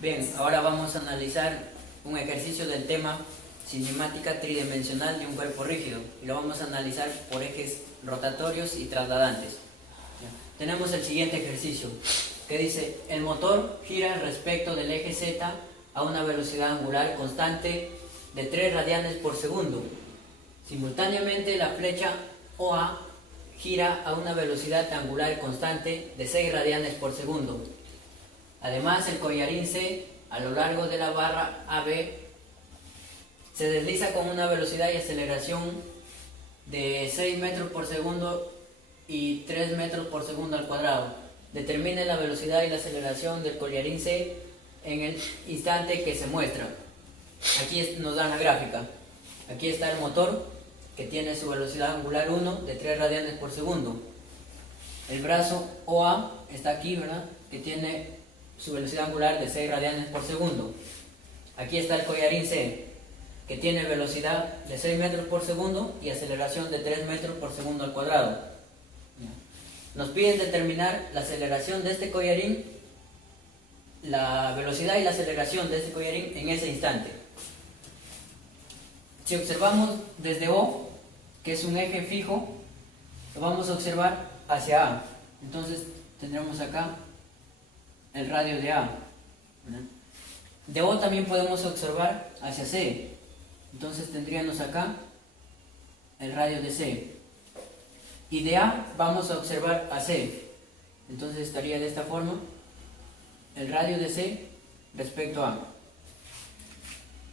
Bien, ahora vamos a analizar un ejercicio del tema cinemática tridimensional de un cuerpo rígido y lo vamos a analizar por ejes rotatorios y trasladantes. Tenemos el siguiente ejercicio que dice: el motor gira respecto del eje Z a una velocidad angular constante de 3 radianes por segundo. Simultáneamente la flecha OA gira a una velocidad angular constante de 6 radianes por segundo. Además, el collarín C a lo largo de la barra AB se desliza con una velocidad y aceleración de 6 metros por segundo y 3 metros por segundo al cuadrado. Determine la velocidad y la aceleración del collarín C en el instante que se muestra. Aquí nos dan la gráfica. Aquí está el motor, que tiene su velocidad angular 1 de 3 radianes por segundo. El brazo OA está aquí, ¿verdad?, que tiene su velocidad angular de 6 radianes por segundo. Aquí está el collarín C, que tiene velocidad de 6 metros por segundo y aceleración de 3 metros por segundo al cuadrado. Nos piden determinar la aceleración de este collarín, la velocidad y la aceleración de este collarín en ese instante. Si observamos desde O, que es un eje fijo, lo vamos a observar hacia A. Entonces tendremos acá el radio de A. De O también podemos observar hacia C. Entonces tendríamos acá el radio de C. Y de A vamos a observar a C. Entonces estaría de esta forma el radio de C respecto a A.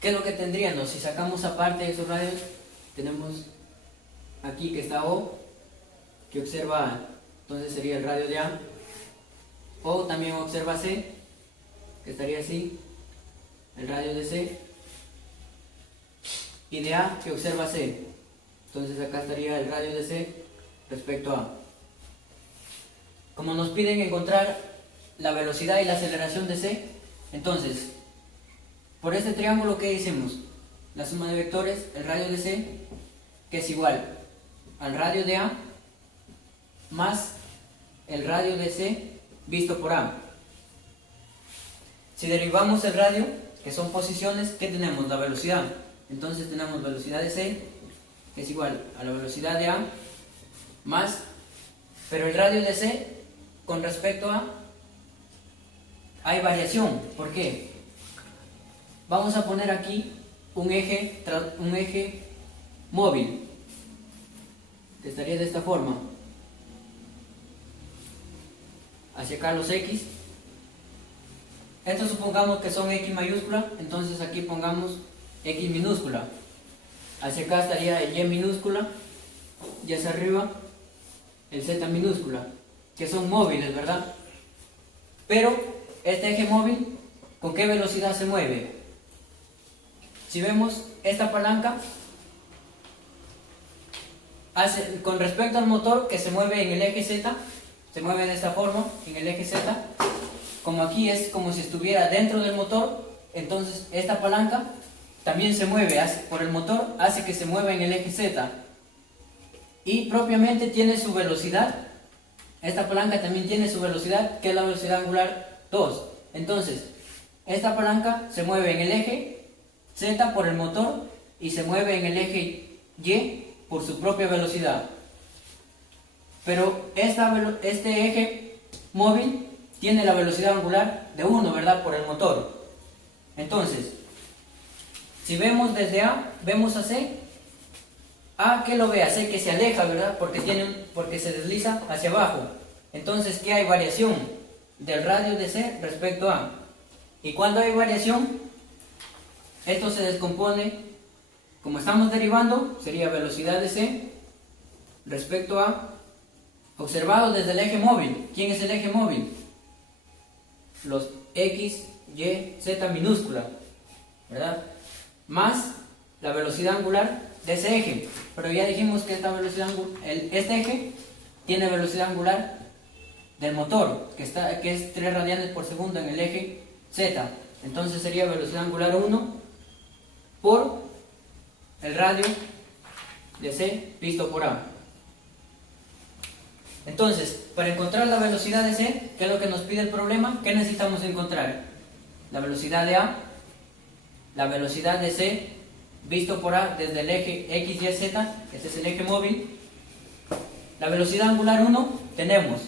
¿Qué es lo que tendríamos? Si sacamos aparte esos radios, tenemos aquí que está O, que observa A. Entonces sería el radio de A. O también observa C, que estaría así, el radio de C. Y de A, que observa C. Entonces acá estaría el radio de C respecto a A. Como nos piden encontrar la velocidad y la aceleración de C, entonces, por este triángulo, ¿qué hicimos? La suma de vectores, el radio de C, que es igual al radio de A más el radio de C visto por A. Si derivamos el radio, que son posiciones, ¿qué tenemos? La velocidad. Entonces tenemos velocidad de C, que es igual a la velocidad de A, más, pero el radio de C con respecto a hay variación. ¿Por qué? Vamos a poner aquí un eje móvil, que estaría de esta forma. Hacia acá los X. Estos supongamos que son X mayúscula, entonces aquí pongamos X minúscula. Hacia acá estaría el Y minúscula y hacia arriba el Z minúscula, que son móviles, ¿verdad? Pero este eje móvil, ¿con qué velocidad se mueve? Si vemos esta palanca, con respecto al motor que se mueve en el eje Z, se mueve de esta forma, en el eje Z, como aquí es como si estuviera dentro del motor, entonces esta palanca también se mueve por el motor, hace que se mueva en el eje Z. Y propiamente tiene su velocidad, esta palanca también tiene su velocidad, que es la velocidad angular 2. Entonces, esta palanca se mueve en el eje Z por el motor y se mueve en el eje Y por su propia velocidad. Pero este eje móvil tiene la velocidad angular de 1, ¿verdad?, por el motor. Entonces, si vemos desde A, vemos a C. A, ¿qué lo ve? A C que se aleja, ¿verdad?, porque se desliza hacia abajo. Entonces, ¿qué hay? Variación del radio de C respecto a A. Y cuando hay variación, esto se descompone, como estamos derivando, sería velocidad de C respecto a, observado desde el eje móvil. ¿Quién es el eje móvil? Los X, Y, Z minúscula, ¿verdad? Más la velocidad angular de ese eje. Pero ya dijimos que este eje tiene velocidad angular del motor, que es 3 radianes por segundo en el eje Z. Entonces sería velocidad angular 1 por el radio de C visto por A. Entonces, para encontrar la velocidad de C, ¿qué es lo que nos pide el problema? ¿Qué necesitamos encontrar? la velocidad de A, la velocidad de C, visto por A desde el eje X, Y, Z, este es el eje móvil. La velocidad angular 1, tenemos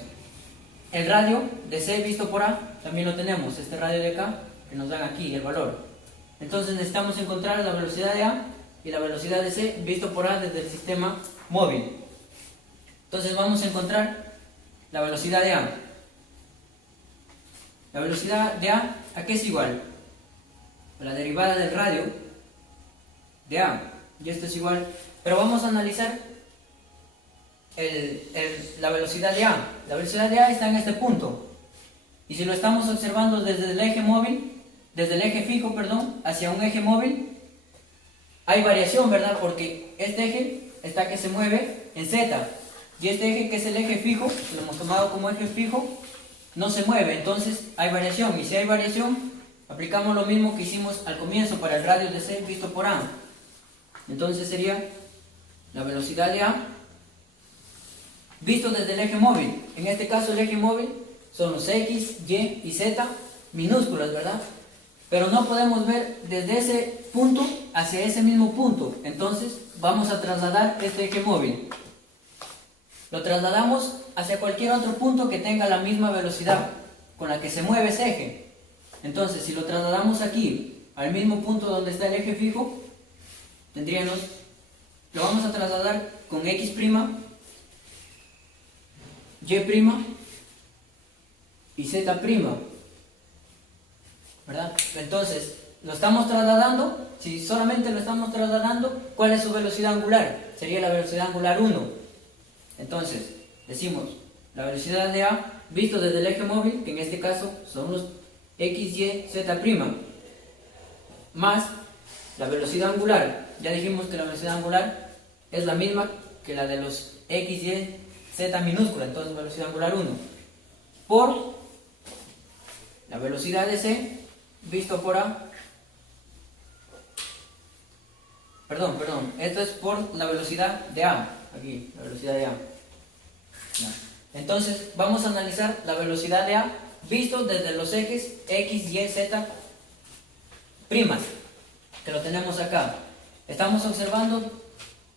el radio de C visto por A, también lo tenemos, este radio de acá, que nos dan aquí el valor. Entonces necesitamos encontrar la velocidad de A y la velocidad de C visto por A desde el sistema móvil. Entonces vamos a encontrar la velocidad de A. La velocidad de A, ¿a qué es igual? A la derivada del radio de A, y esto es igual, pero vamos a analizar la velocidad de A. La velocidad de A está en este punto, y si lo estamos observando desde el eje móvil, desde el eje fijo, perdón, hacia un eje móvil, hay variación, ¿verdad? Porque este eje está que se mueve en Z, y este eje, que es el eje fijo, lo hemos tomado como eje fijo, no se mueve, entonces hay variación, y si hay variación, aplicamos lo mismo que hicimos al comienzo para el radio de C visto por A. Entonces sería la velocidad de A visto desde el eje móvil. En este caso el eje móvil son los X, Y y Z minúsculas, ¿verdad? Pero no podemos ver desde ese punto hacia ese mismo punto. Entonces vamos a trasladar este eje móvil. Lo trasladamos hacia cualquier otro punto que tenga la misma velocidad con la que se mueve ese eje. Entonces, si lo trasladamos aquí, al mismo punto donde está el eje fijo, tendríamos, lo vamos a trasladar con X', Y' y Z', ¿verdad? Entonces, lo estamos trasladando, si solamente lo estamos trasladando, ¿cuál es su velocidad angular? Sería la velocidad angular 1. Entonces, decimos, la velocidad de A, visto desde el eje móvil, que en este caso son los X, Y, Z', más la velocidad angular. Ya dijimos que la velocidad angular es la misma que la de los X, Y, Z minúscula, entonces velocidad angular 1, por la velocidad de C, visto por A, perdón, esto es por la velocidad de A, aquí, la velocidad de A. Entonces, vamos a analizar la velocidad de A visto desde los ejes X, Y, Z primas, que lo tenemos acá. Estamos observando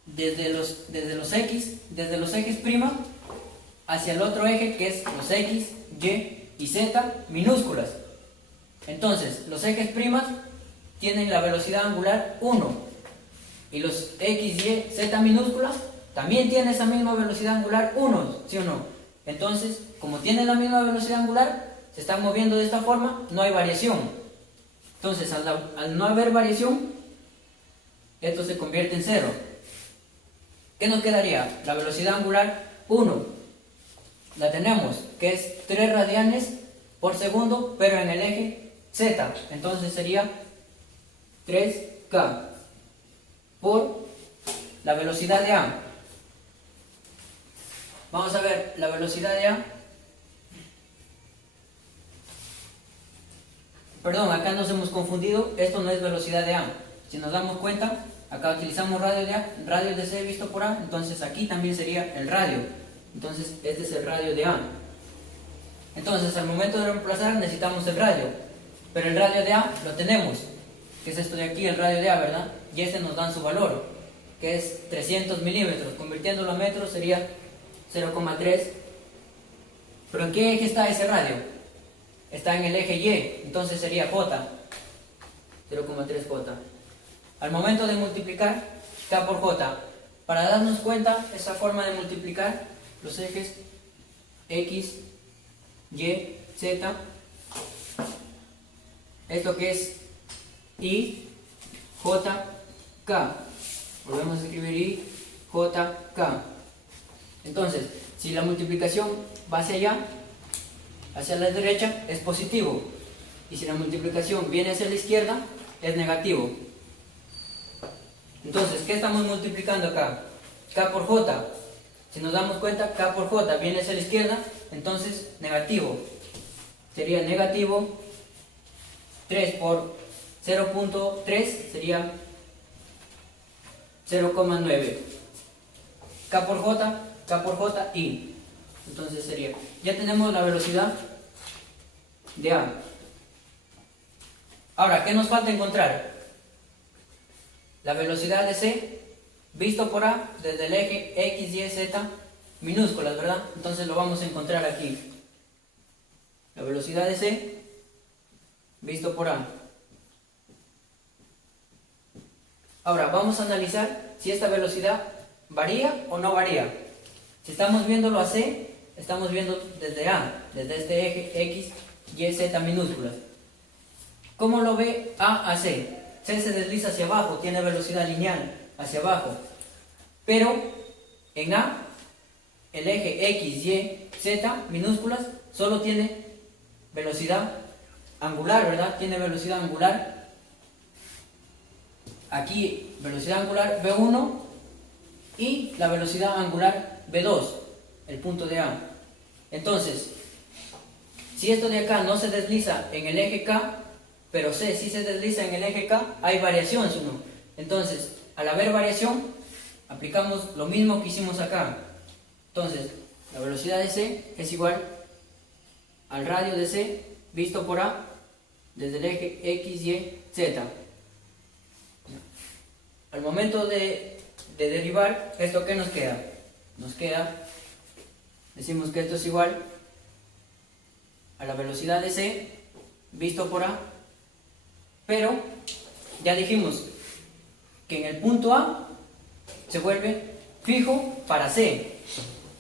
desde los ejes prima hacia el otro eje, que es los X, Y y Z minúsculas. Entonces, los ejes primas tienen la velocidad angular 1 y los X, Y, Z minúsculas también tienen esa misma velocidad angular 1, ¿sí o no? Entonces, como tienen la misma velocidad angular, se están moviendo de esta forma, no hay variación. Entonces, al no haber variación, esto se convierte en 0. ¿Qué nos quedaría? La velocidad angular 1. La tenemos, que es 3 radianes por segundo, pero en el eje Z. Entonces sería 3K por la velocidad de A. Vamos a ver la velocidad de A. Perdón, acá nos hemos confundido, esto no es velocidad de A. Si nos damos cuenta, acá utilizamos radio de A, radio de C visto por A, entonces aquí también sería el radio. Entonces este es el radio de A. Entonces al momento de reemplazar necesitamos el radio, pero el radio de A lo tenemos, que es esto de aquí, el radio de A, ¿verdad? Y este nos dan su valor, que es 300 milímetros, convirtiéndolo a metros sería 0,3. ¿Pero en qué eje está ese radio? Está en el eje Y, entonces sería J, 0,3 J. Al momento de multiplicar K por J, para darnos cuenta esa forma de multiplicar los ejes X, Y, Z, esto que es I, J, K. Volvemos a escribir I, J, K. Entonces, si la multiplicación va hacia allá, hacia la derecha, es positivo. Y si la multiplicación viene hacia la izquierda, es negativo. Entonces, ¿qué estamos multiplicando acá? K por J. Si nos damos cuenta, K por J viene hacia la izquierda, entonces negativo. Sería negativo 3 por 0.3 sería 0,9. K por J, I. Entonces sería, ya tenemos la velocidad de A. Ahora, ¿qué nos falta encontrar? La velocidad de C visto por A desde el eje X, Y, Z minúsculas, ¿verdad? Entonces lo vamos a encontrar aquí. La velocidad de C visto por A. Ahora vamos a analizar si esta velocidad varía o no varía. Si estamos viéndolo a C, estamos viendo desde A, desde este eje X, Y, Z minúsculas. ¿Cómo lo ve A a C? C se desliza hacia abajo, tiene velocidad lineal hacia abajo. Pero en A, el eje X, Y, Z minúsculas solo tiene velocidad angular, ¿verdad? Tiene velocidad angular. Aquí velocidad angular V1 y la velocidad angular V2, el punto de A. Entonces, si esto de acá no se desliza en el eje K, pero C sí se desliza en el eje K, hay variación, ¿sí o no? Entonces, al haber variación, aplicamos lo mismo que hicimos acá. Entonces, la velocidad de C es igual al radio de C visto por A desde el eje X, Y, Z. Al momento de derivar, ¿esto qué nos queda? Nos queda, decimos que esto es igual a la velocidad de C visto por A, pero ya dijimos que en el punto A se vuelve fijo para C.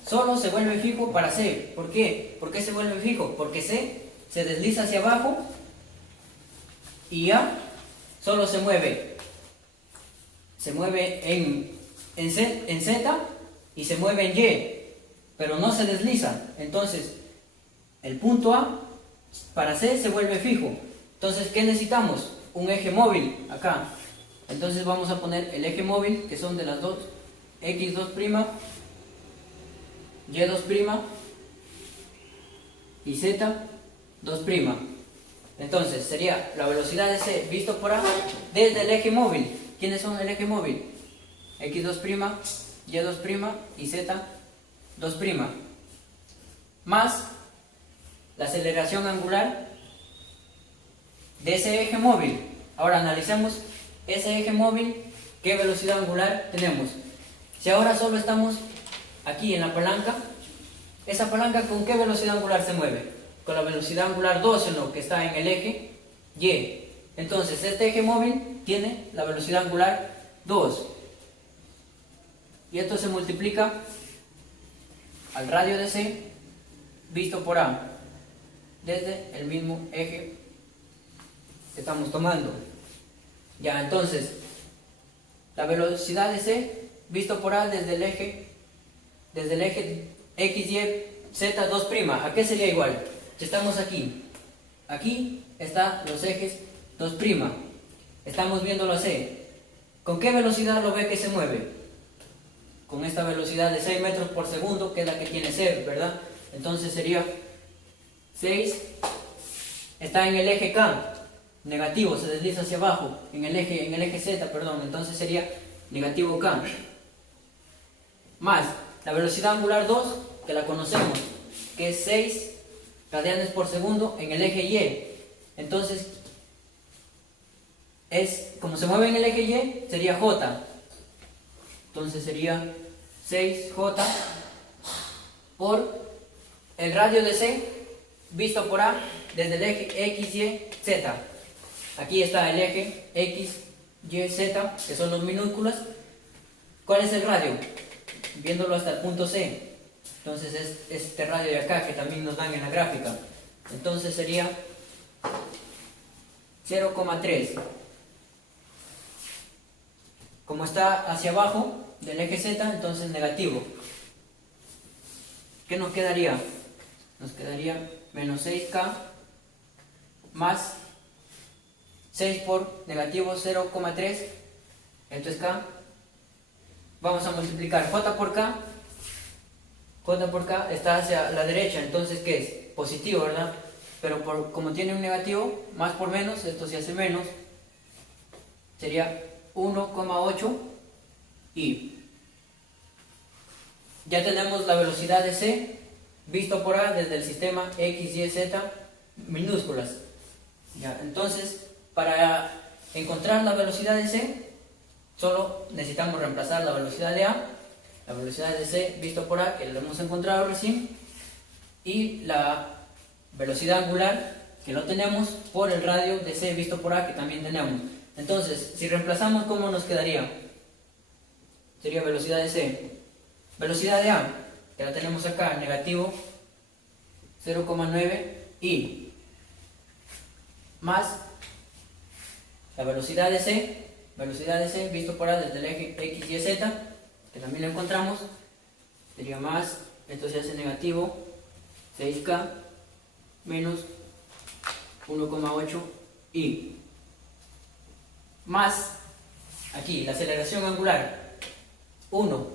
Solo se vuelve fijo para C. ¿Por qué? ¿Por qué se vuelve fijo? Porque C se desliza hacia abajo y A solo se mueve en Z y se mueve en Y, pero no se desliza. Entonces, el punto A para C se vuelve fijo. Entonces, ¿qué necesitamos? Un eje móvil acá. Entonces vamos a poner el eje móvil, que son de las dos, X2', Y2' y Z2'. Entonces sería la velocidad de C visto por A desde el eje móvil. ¿Quiénes son el eje móvil? X2', Y2' y Z2'. Más la aceleración angular de ese eje móvil. Ahora analicemos ese eje móvil, ¿qué velocidad angular tenemos? Si ahora solo estamos aquí en la palanca, ¿esa palanca con qué velocidad angular se mueve? Con la velocidad angular 2, ¿no? Que está en el eje Y. Entonces, este eje móvil tiene la velocidad angular 2. Y esto se multiplica al radio de C visto por A desde el mismo eje que estamos tomando. Ya, entonces, la velocidad de C visto por A desde el eje X, Y, Z2'. ¿A qué sería igual? Si estamos aquí, aquí están los ejes 2'. Estamos viéndolo a C. ¿Con qué velocidad lo ve que se mueve? Con esta velocidad de 6 metros por segundo, que es la que tiene C, ¿verdad? Entonces sería 6, está en el eje K, negativo, se desliza hacia abajo, en el eje Z, perdón, entonces sería negativo K. Más la velocidad angular 2, que la conocemos, que es 6 radianes por segundo en el eje Y. Entonces, como se mueve en el eje Y, sería J. Entonces sería 6J por el radio de C visto por A desde el eje X, Y, Z. Aquí está el eje X, Y, Z, que son los minúsculas. ¿Cuál es el radio? Viéndolo hasta el punto C. Entonces es este radio de acá que también nos dan en la gráfica. Entonces sería 0,3. Como está hacia abajo del eje Z, entonces negativo. ¿Qué nos quedaría? Nos quedaría menos 6K más 6 por negativo 0,3. Esto es K. Vamos a multiplicar J por K. J por K está hacia la derecha, entonces ¿qué es? Positivo, ¿verdad? Pero como tiene un negativo, más por menos, esto se hace menos, sería 1,8 y ya tenemos la velocidad de C visto por A desde el sistema X, Y, Z minúsculas. Ya, entonces para encontrar la velocidad de C, solo necesitamos reemplazar la velocidad de A, la velocidad de C visto por A, que lo hemos encontrado recién, y la velocidad angular, que lo tenemos, por el radio de C visto por A, que también tenemos. Entonces, si reemplazamos, ¿cómo nos quedaría? Sería velocidad de C. Velocidad de A, que la tenemos acá, negativo 0,9 y más la velocidad de C visto por A desde el eje X, Y, Z, que también lo encontramos, sería más, esto se hace negativo 6K menos 1,8 y más aquí la aceleración angular 1,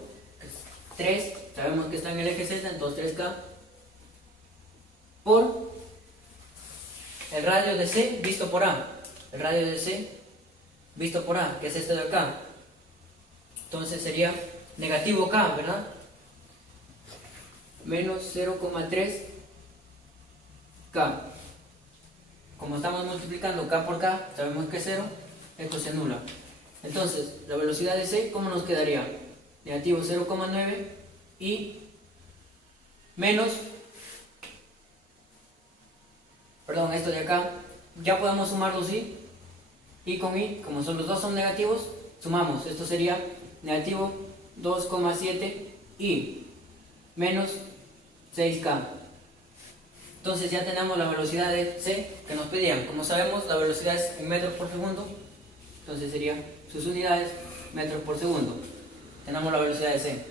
3, sabemos que está en el eje Z, entonces 3K por el radio de C visto por A, el radio de C visto por A, que es este de acá, entonces sería negativo K, ¿verdad? Menos 0,3 K. Como estamos multiplicando K por K, sabemos que es 0, esto se anula. Entonces, la velocidad de C, ¿cómo nos quedaría? Negativo 0,9 y menos, perdón, esto de acá, ya podemos sumarlos y con i, como son los dos son negativos, sumamos, esto sería negativo 2,7 y menos 6K. Entonces ya tenemos la velocidad de C que nos pedían. Como sabemos, la velocidad es en metros por segundo, entonces sería sus unidades metros por segundo. Tenemos la velocidad de C.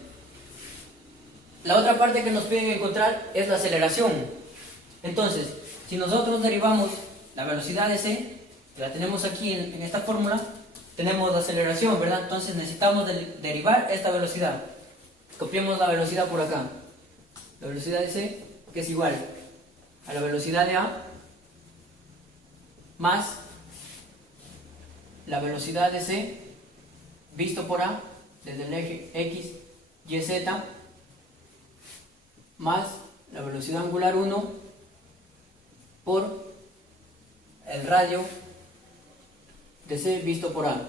La otra parte que nos piden encontrar es la aceleración. Entonces, si nosotros derivamos la velocidad de C, que la tenemos aquí en esta fórmula, tenemos la aceleración, ¿verdad? Entonces necesitamos derivar esta velocidad. Copiemos la velocidad por acá. La velocidad de C, que es igual a la velocidad de A más la velocidad de C visto por A desde el eje X, Y, Z más la velocidad angular 1 por el radio de C visto por A.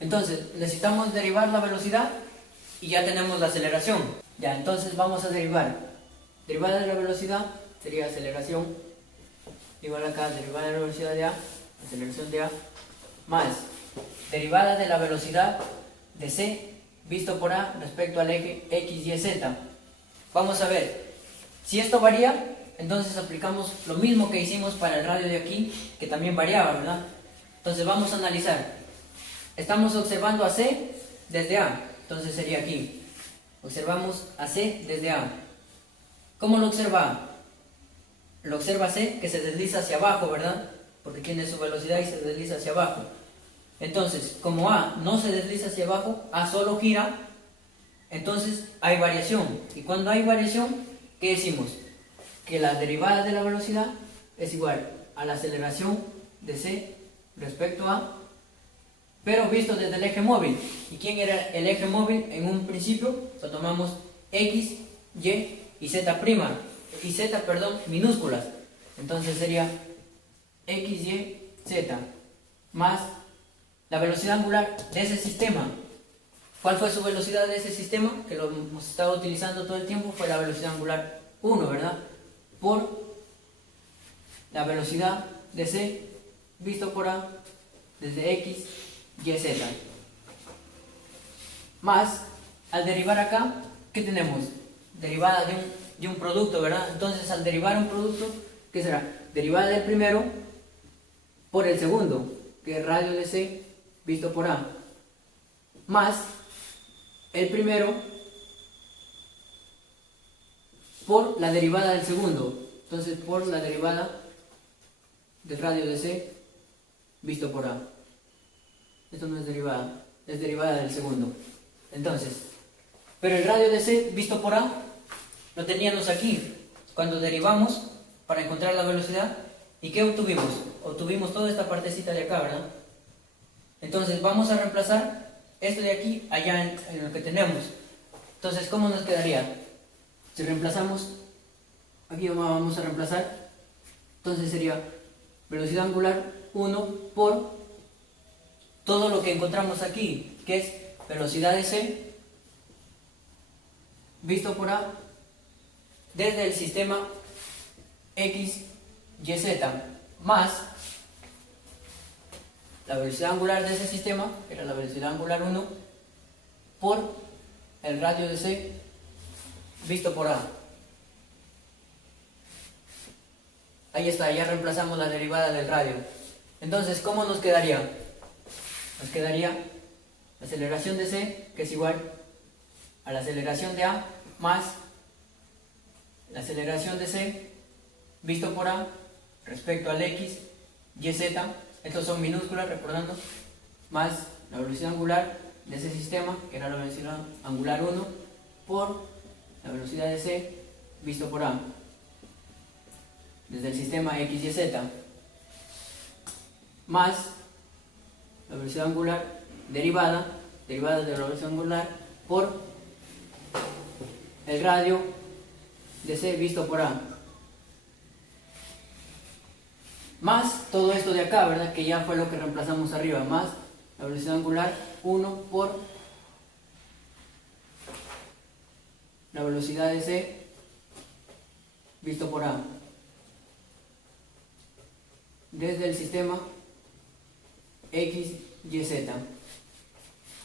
Entonces necesitamos derivar la velocidad y ya tenemos la aceleración. Ya, entonces vamos a derivar. Derivada de la velocidad sería aceleración igual acá, derivada de la velocidad de A, aceleración de A, más derivada de la velocidad de C visto por A respecto al eje X, Y, Z. Vamos a ver, si esto varía, entonces aplicamos lo mismo que hicimos para el radio de aquí, que también variaba, ¿verdad? Entonces vamos a analizar. Estamos observando a C desde A, entonces sería aquí. Observamos a C desde A. ¿Cómo lo observa A? Lo observa C, que se desliza hacia abajo, ¿verdad? Porque tiene su velocidad y se desliza hacia abajo. Entonces, como A no se desliza hacia abajo, A solo gira, entonces hay variación. Y cuando hay variación, ¿qué decimos? Que la derivada de la velocidad es igual a la aceleración de C respecto a A, pero visto desde el eje móvil. ¿Y quién era el eje móvil en un principio? Lo tomamos X, Y y Z', y Z, perdón, minúsculas. Entonces sería X, Y, Z más la velocidad angular de ese sistema. ¿Cuál fue su velocidad de ese sistema? Que lo hemos estado utilizando todo el tiempo, fue la velocidad angular 1, ¿verdad? Por la velocidad de C visto por A desde X, Y, Z. Más, al derivar acá, ¿qué tenemos? Derivada de un producto, ¿verdad? Entonces, al derivar un producto, ¿qué será? Derivada del primero por el segundo, que es radio de C visto por A, más el primero por la derivada del segundo. Entonces, por la derivada del radio de C visto por A. Esto no es derivada, es derivada del segundo. Entonces, pero el radio de C visto por A lo teníamos aquí cuando derivamos para encontrar la velocidad. ¿Y qué obtuvimos? Obtuvimos toda esta partecita de acá, ¿verdad? Entonces vamos a reemplazar esto de aquí allá en lo que tenemos. Entonces, ¿cómo nos quedaría? Si reemplazamos, aquí vamos a reemplazar, entonces sería velocidad angular 1 por todo lo que encontramos aquí, que es velocidad de C visto por A desde el sistema X, Y, Z, más la velocidad angular de ese sistema, que era la velocidad angular 1, por el radio de C visto por A. Ahí está, ya reemplazamos la derivada del radio. Entonces, ¿cómo nos quedaría? Nos quedaría la aceleración de C, que es igual a la aceleración de A, más la aceleración de C visto por A respecto al X, Y, Z, estos son minúsculas, recordando, más la velocidad angular de ese sistema, que era la velocidad angular 1, por la velocidad de C visto por A desde el sistema X, Y, Z, más la velocidad angular derivada de la velocidad angular por el radio de C visto por A, más todo esto de acá, ¿verdad? Que ya fue lo que reemplazamos arriba, más la velocidad angular 1 por la velocidad de C visto por A desde el sistema X, Y, Z.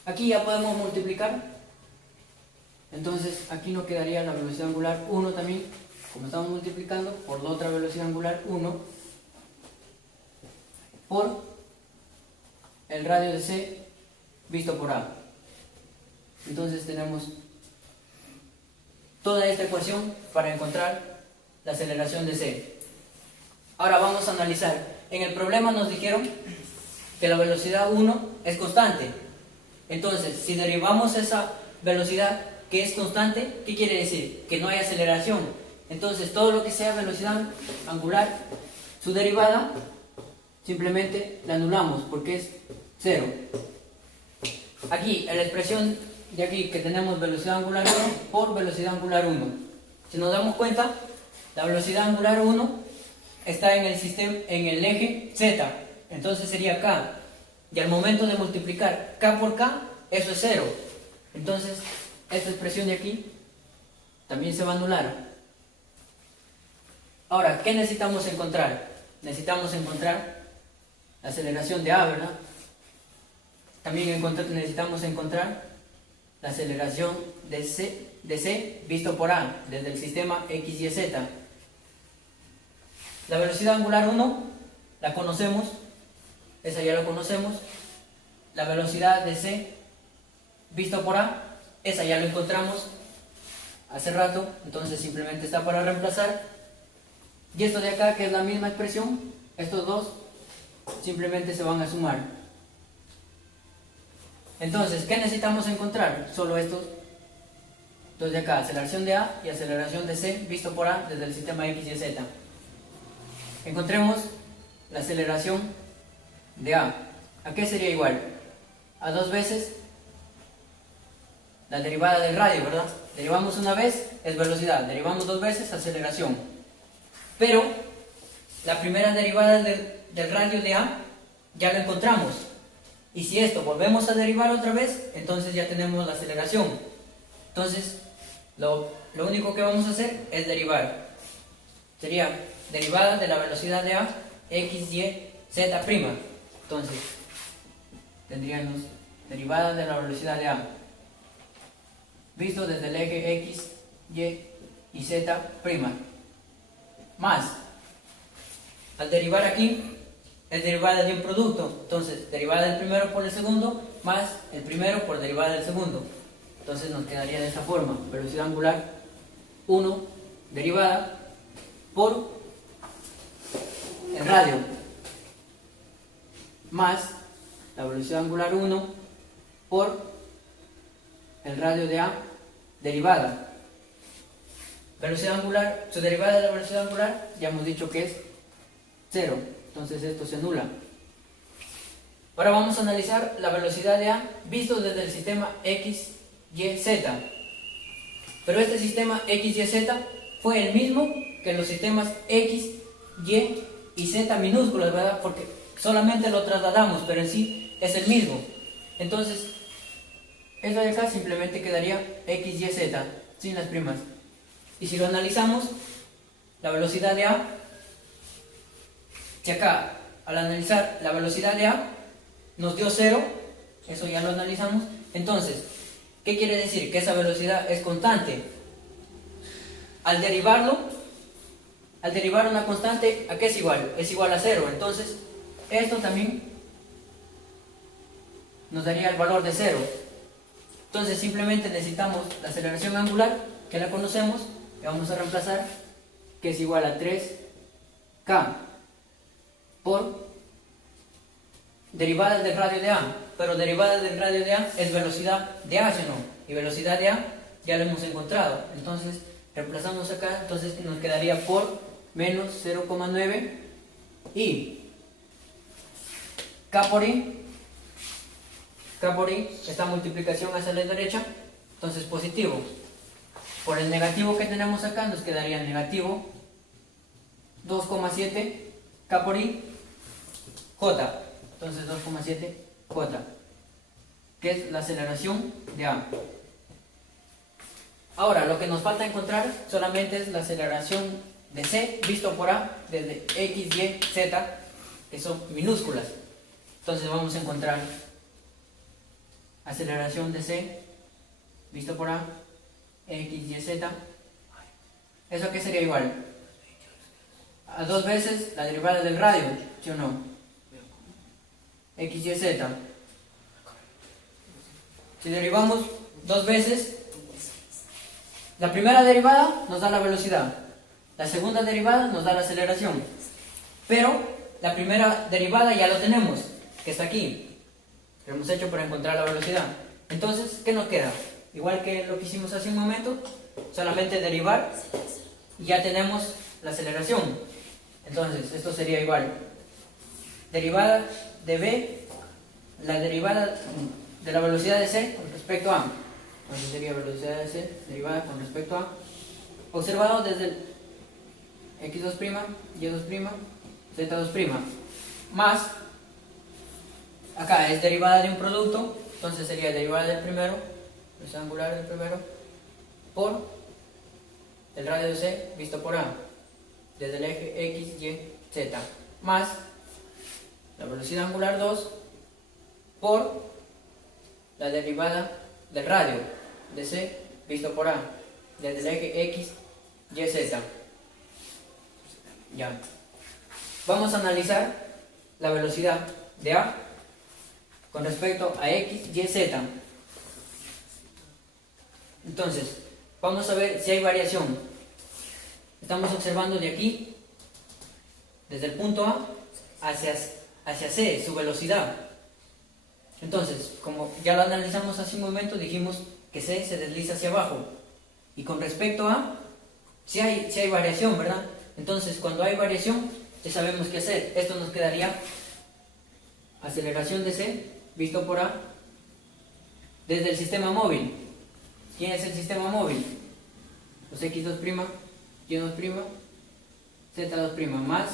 Aquí ya podemos multiplicar, entonces aquí nos quedaría la velocidad angular 1 también, como estamos multiplicando, por la otra velocidad angular 1 por el radio de C visto por A. Entonces tenemos toda esta ecuación para encontrar la aceleración de C. Ahora vamos a analizar. En el problema nos dijeron que la velocidad 1 es constante. Entonces, si derivamos esa velocidad que es constante, ¿qué quiere decir? Que no hay aceleración. Entonces, todo lo que sea velocidad angular, su derivada, simplemente la anulamos porque es 0. Aquí, en la expresión de aquí que tenemos velocidad angular 1 por velocidad angular 1. Si nos damos cuenta, la velocidad angular 1 está en el sistema, en el eje Z, entonces sería K, y al momento de multiplicar K por K, eso es 0. Entonces, esta expresión de aquí también se va a anular. Ahora, ¿qué necesitamos encontrar? Necesitamos encontrar la aceleración de A, ¿verdad? También necesitamos encontrar la aceleración de C visto por A, desde el sistema X, Y, Z. La velocidad angular 1 la conocemos, esa ya la conocemos. La velocidad de C visto por A, esa ya lo encontramos hace rato, entonces simplemente está para reemplazar. Y esto de acá, que es la misma expresión, estos dos simplemente se van a sumar. Entonces, ¿qué necesitamos encontrar? Solo estos dos de acá, aceleración de A y aceleración de C visto por A desde el sistema X, Y, Z. Encontremos la aceleración de A. ¿A qué sería igual? A 2 veces la derivada del radio, ¿verdad? Derivamos una vez, es velocidad. Derivamos 2 veces, aceleración. Pero la primera derivada del radio de A ya la encontramos. Y si esto volvemos a derivar otra vez, entonces ya tenemos la aceleración. Entonces, lo único que vamos a hacer es derivar. Sería derivada de la velocidad de A, X, Y, Z'. Entonces, tendríamos derivada de la velocidad de A, visto desde el eje X, Y Z', más, al derivar aquí, es derivada de un producto, entonces derivada del primero por el segundo, más el primero por derivada del segundo. Entonces nos quedaría de esta forma, velocidad angular 1 derivada por el radio, más la velocidad angular 1 por el radio de A derivada. Velocidad angular, su derivada de la velocidad angular, ya hemos dicho que es 0, entonces esto se anula. Ahora vamos a analizar la velocidad de A visto desde el sistema X, Y, Z. Pero este sistema X, Y, Z fue el mismo que los sistemas X, Y y z minúsculas, ¿verdad? Porque solamente lo trasladamos, pero en sí es el mismo. Entonces, eso de acá simplemente quedaría x, y, z, sin las primas. Y si lo analizamos, la velocidad de A, si acá, al analizar la velocidad de A, nos dio 0, eso ya lo analizamos. Entonces, ¿qué quiere decir? Que esa velocidad es constante. Al derivar una constante, ¿a qué es igual? Es igual a 0. Entonces, esto también nos daría el valor de 0. Entonces, simplemente necesitamos la aceleración angular, que la conocemos, y vamos a reemplazar, que es igual a 3k por derivada del radio de A. Pero derivada del radio de A es velocidad de A, ¿sí o no? Y velocidad de A ya lo hemos encontrado. Entonces, reemplazamos acá, entonces nos quedaría por menos 0,9 y K por I, esta multiplicación hacia la derecha, entonces positivo. Por el negativo que tenemos acá nos quedaría negativo 2,7 K por I J. Entonces 2,7 J, que es la aceleración de A. Ahora, lo que nos falta encontrar solamente es la aceleración de C visto por A desde X, Y, Z, que son minúsculas. Entonces vamos a encontrar aceleración de C visto por A, X, Y, Z. ¿Eso qué sería igual? A 2 veces la derivada del radio, ¿sí o no? X, Y, Z. Si derivamos 2 veces, la primera derivada nos da la velocidad, la segunda derivada nos da la aceleración, pero la primera derivada ya lo tenemos, que está aquí, lo hemos hecho para encontrar la velocidad. Entonces, ¿qué nos queda? Igual que lo que hicimos hace un momento, solamente derivar y ya tenemos la aceleración. Entonces, esto sería igual, derivada de B, la derivada de la velocidad de C con respecto a. Entonces sería velocidad de C derivada con respecto a, observado desde el x2', y2', z2', más, acá es derivada de un producto, entonces sería derivada del primero, velocidad angular del primero, por el radio de C visto por A, desde el eje x, y, z, más la velocidad angular 2 por la derivada del radio de C visto por A desde el eje X, Y, Z. Ya. Vamos a analizar la velocidad de A con respecto a X, Y, Z. Entonces, vamos a ver si hay variación. Estamos observando de aquí, desde el punto A hacia C, su velocidad. Entonces, como ya lo analizamos hace un momento, dijimos que C se desliza hacia abajo. Y con respecto a, si hay variación, ¿verdad? Entonces, cuando hay variación, ya sabemos qué hacer. Esto nos quedaría aceleración de C, visto por A, desde el sistema móvil. ¿Quién es el sistema móvil? Pues X2', Y2', Z2', más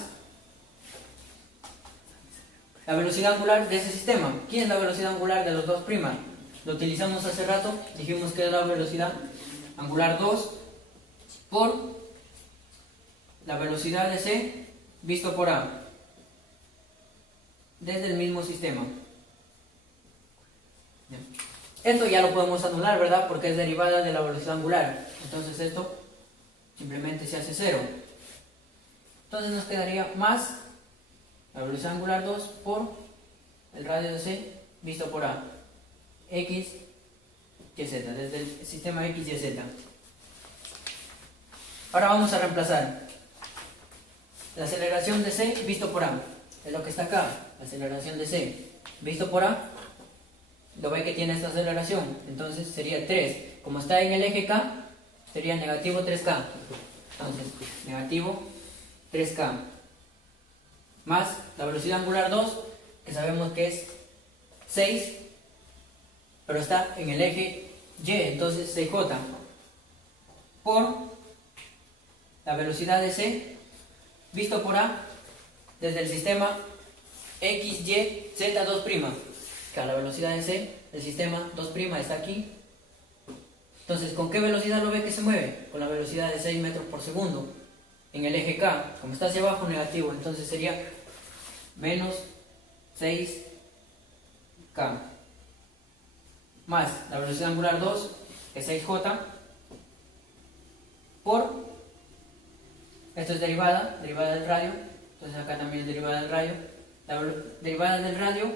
la velocidad angular de ese sistema. ¿Quién es la velocidad angular de los dos primas? Lo utilizamos hace rato, dijimos que es la velocidad angular 2 por la velocidad de C visto por A desde el mismo sistema. Esto ya lo podemos anular, ¿verdad? Porque es derivada de la velocidad angular. Entonces esto simplemente se hace 0. Entonces nos quedaría más la velocidad angular 2 por el radio de C visto por A, X, Y, Z, desde el sistema X, Y, Z. Ahora vamos a reemplazar la aceleración de C visto por A, es lo que está acá, la aceleración de C visto por A, lo ve que tiene esta aceleración, entonces sería 3, como está en el eje K, sería negativo 3K, entonces negativo 3K, más la velocidad angular 2, que sabemos que es 6, pero está en el eje Y, entonces 6J, por la velocidad de C, visto por A, desde el sistema X, Y, Z 2', que a la velocidad de C, el sistema 2' está aquí. Entonces, ¿con qué velocidad lo ve que se mueve? Con la velocidad de 6 metros por segundo. En el eje K, como está hacia abajo, negativo, entonces sería menos 6K. Más la velocidad angular 2, que es 6J, por, esto es derivada del radio, entonces acá también es derivada del radio, la derivada del radio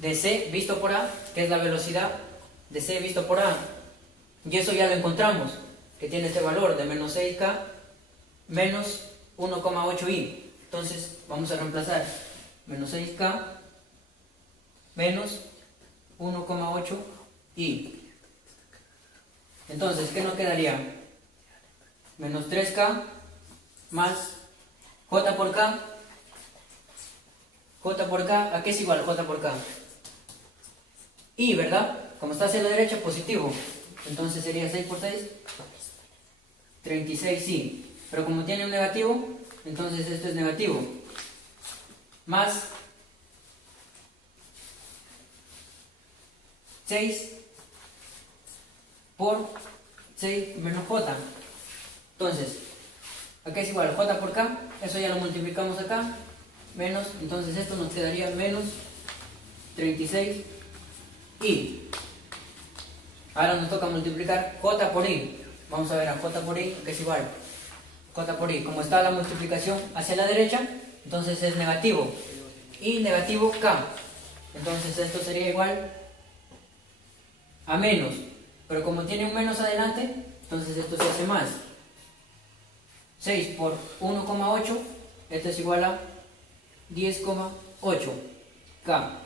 de C visto por A, que es la velocidad de C visto por A, y eso ya lo encontramos, que tiene este valor de menos 6K menos 1,8i. Entonces vamos a reemplazar menos 6K menos 1,8i. Entonces, ¿qué nos quedaría? Menos 3K más J por K. J por K, ¿a qué es igual J por K? I, ¿verdad? Como está hacia la derecha, positivo. Entonces sería 6 por 6, 36i. Pero como tiene un negativo, entonces esto es negativo. Más 6 por 6 menos J. Entonces, acá es igual J por K. Eso ya lo multiplicamos acá. Menos, entonces esto nos quedaría menos 36i. Ahora nos toca multiplicar J por I. Vamos a ver a J por I, que es igual J por I. Como está la multiplicación hacia la derecha, entonces es negativo. Y negativo K. Entonces esto sería igual a menos. Pero como tiene un menos adelante, entonces esto se hace más. 6 por 1,8, esto es igual a 10,8 K.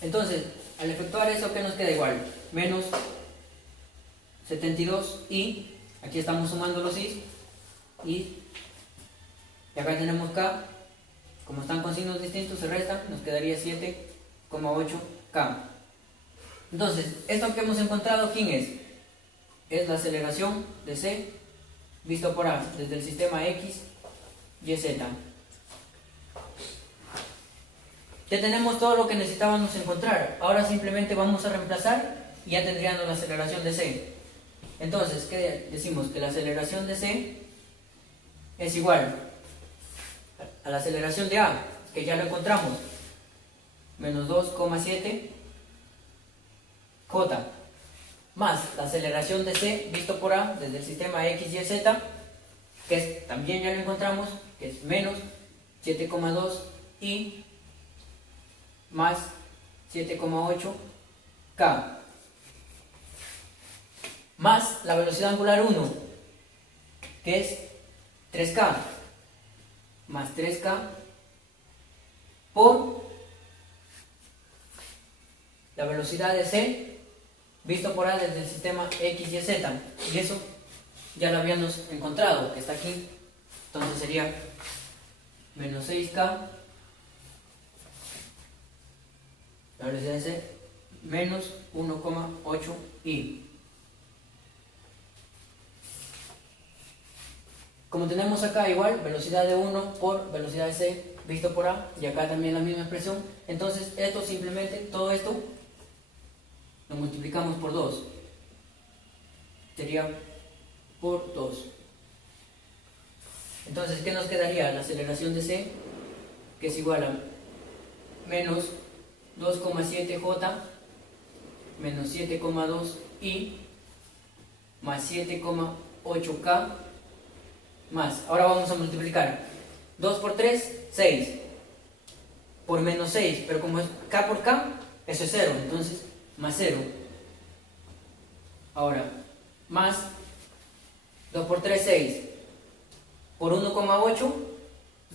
Entonces, al efectuar eso, ¿qué nos queda igual? Menos 72i, aquí estamos sumando los i, y acá tenemos K, como están con signos distintos, se restan, nos quedaría 7,8K. Entonces, esto que hemos encontrado, ¿quién es? Es la aceleración de C, visto por A, desde el sistema X, Y, Z. Ya tenemos todo lo que necesitábamos encontrar. Ahora simplemente vamos a reemplazar y ya tendríamos la aceleración de C. Entonces, ¿qué decimos? Que la aceleración de C es igual a la aceleración de A, que ya lo encontramos, menos 2,7 J, más la aceleración de C visto por A desde el sistema X, Y, Z, que también ya lo encontramos, que es menos 7,2 I más 7,8 K, más la velocidad angular 1, que es 3K, más 3K por la velocidad de C visto por A desde el sistema X, Y, Z, y eso ya lo habíamos encontrado, que está aquí. Entonces sería menos 6K, la velocidad de C, menos 1,8i. Como tenemos acá igual, velocidad de 1 por velocidad de C visto por A, y acá también la misma expresión, entonces esto simplemente, todo esto, lo multiplicamos por 2. Sería por 2. Entonces, ¿qué nos quedaría? La aceleración de C, que es igual a menos 2,7J menos 7,2I más 7,8K más. Ahora vamos a multiplicar 2 por 3, 6 por menos 6, pero como es K por K, eso es 0, entonces más 0. Ahora, más 2 por 3, 6 por 1,8,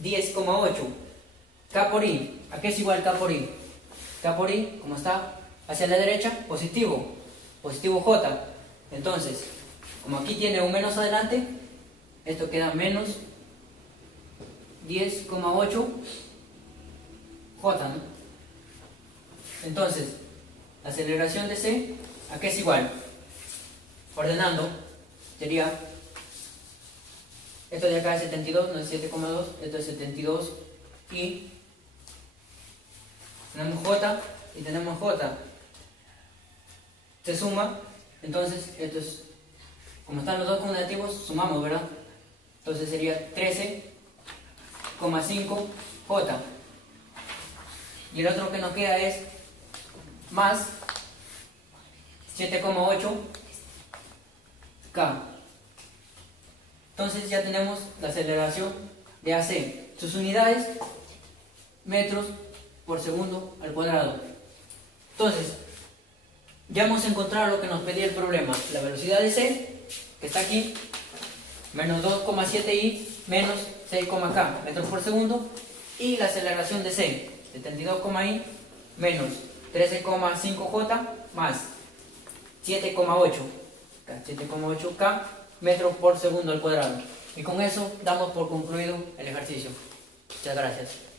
10,8 K por I. ¿A qué es igual K por I? K por I, como está hacia la derecha, positivo, positivo J. Entonces, como aquí tiene un menos adelante, esto queda menos 10,8 J, ¿no? Entonces, la aceleración de C, ¿a qué es igual? Ordenando, sería Esto de acá es 72, no es 7,2, esto es 72 y tenemos J y tenemos J. Se suma, entonces esto es, como están los dos combinativos, sumamos, ¿verdad? Entonces sería 13,5 J. Y el otro que nos queda es más 7,8 K. Entonces ya tenemos la aceleración de AC. Sus unidades, metros por segundo al cuadrado. Entonces, ya hemos encontrado lo que nos pedía el problema. La velocidad de C, que está aquí, menos 2,7 I menos 6, K metros por segundo. Y la aceleración de C, 72, I menos 13,5 J más 7,8 K metros por segundo al cuadrado. Y con eso damos por concluido el ejercicio. Muchas gracias.